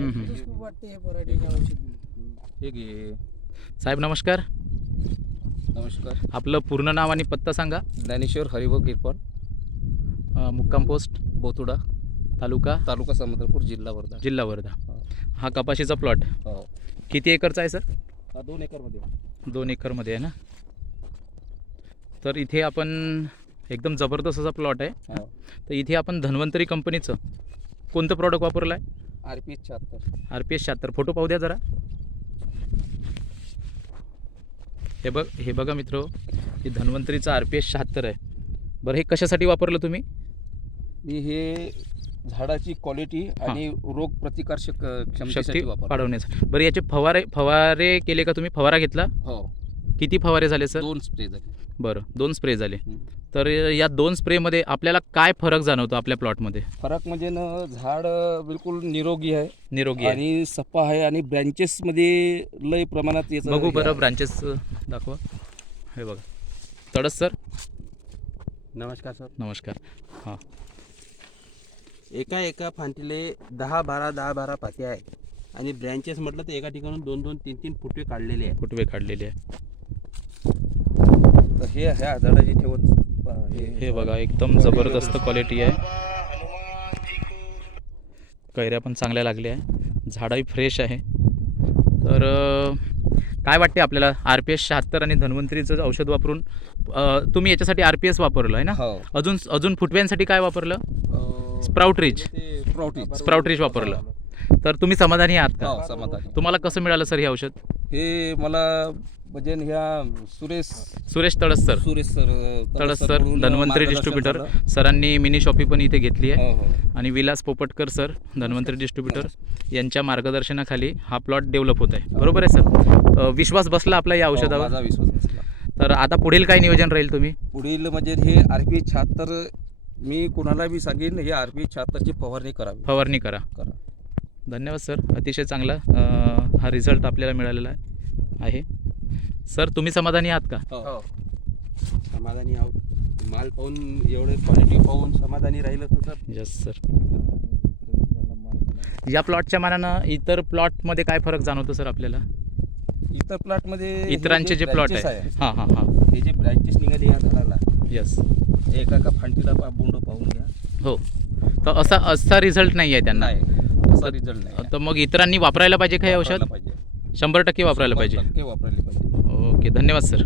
खूप वाटते हे व्हरायटी घ्यावी. हे घे. साहेब नमस्कार. नमस्कार. आपलं पूर्ण नाव आणि पत्ता सांगा. ज्ञानेश्वर हरिभाऊ किरपण, मुक्काम पोस्ट बोथुडा, तालुका समुद्रपूर, जिल्हा वर्धा. जिल्हा वर्धा. हो. हा कपाशीचा प्लॉट हो. किती एकरचा आहे सर? हा 2 एकरमध्ये. 2 एकरमध्ये आहे ना. तर इथे आपण एकदम जबरदस्त असा प्लॉट आहे. हो. तर इथे आपण धन्वंतरी कंपनीचं कोणतं प्रॉडक्ट वापरलं आहे? RPS 76. RPS 76. फोटो पाहू द्या जरा. हे बघा मित्र, हे धन्वंतरीचं RPS 76 आहे. बरं, हे कशासाठी वापरलं तुम्ही? मी हे झाडाची क्वालिटी आणि रोग प्रतिकारशक क्षमतेसाठी शक्ती वापरतो. वाढवण्यासाठी. बरं, याचे फवारे केले का तुम्ही? फवारा घेतला? हो. किती फवारे झाले सर? 2 स्प्रे झाले. बरं, 2 स्प्रे झाले. तर या 2 स्प्रेमध्ये आपल्याला काय फरक जाणवतो आपल्या प्लॉटमध्ये? फरक म्हणजे ना, झाड बिलकुल निरोगी आहे निरोगी आहे आणि सप्पा आहे आणि ब्रँचेसमध्ये लय प्रमाणात याचं बघू हे बरं, आहे. ब्रांचेस दाखवा. हे बघा. तडस सर. नमस्कार सर. नमस्कार. हां, एका फांटीले 10-12 पाती आहे आणि ब्रँचेस म्हटलं तर एका ठिकाणून 2-2, 3-3 फुटवे काढलेले आहे. फुटवे काढलेले आहे. तर हे ह्या झाडाची ठेवून हे बघा, एकदम जबरदस्त क्वालिटी आहे. कैऱ्या पण चांगल्या लागल्या आहे. झाडही फ्रेश आहे. तर काय वाटते आपल्याला RPS 76 आणि धन्वंतरीचं औषध वापरून? तुम्ही याच्यासाठी RPS वापरलं आहे ना? हो. अजून फुटव्यांसाठी काय वापरलं? स्प्राउट रिच वापरलं. तर तुम्ही समाधानी आहात का? हो, समाधानी. तुम्हाला कसं मिळालं सर हे औषध? हे मला म्हणजे ह्या Suresh Tadas sir. Tadas sir, Dhanvantari distributor सरांनी मिनी शॉपी पण इथे घेतली आहे. आणि विलास पोपटकर सर, धन्वंतरी डिस्ट्रीब्युटर यांच्या मार्गदर्शनाखाली हा प्लॉट डेव्हलप होत आहे. बरोबर आहे सर? विश्वास बसला आपला या औषधावर? माझा विश्वास बसला. तर आता पुढील काय नियोजन राहील तुम्ही? पुढील म्हणजे हे RPS 76 मी कोणाला बी सांगेन, हे RPS 76 ची फवारणी करा. धन्यवाद सर. अतिशय चांगला हा रिझल्ट आपल्याला मिळालेला आहे. सर, तुम्ही समाधानी आहात का? हो. समाधानी आहोत. माल पाहून, एवढे क्वालिटी पाहून समाधानी राहिलं तर सर. Yes sir. या प्लॉटच्या मानानं इतर प्लॉटमध्ये काय फरक जाणवतो सर आपल्याला? इतर प्लॉटमध्ये इतरांचे जे प्लॉट आहे. हां हां हां. हे जे ब्रँचेस निघाले या झाडाला, यस. एका फांटीला बोंड पाहून घ्या. हो. तर असा रिझल्ट नाही आहे त्यांना. नाही, असा रिझल्ट नाही. तर मग इतरांनी वापरायला पाहिजे का हे औषध? वापरायला पाहिजे. 100% वापरायला पाहिजे. 100% वापरायला पाहिजे. ओके, धन्यवाद सर.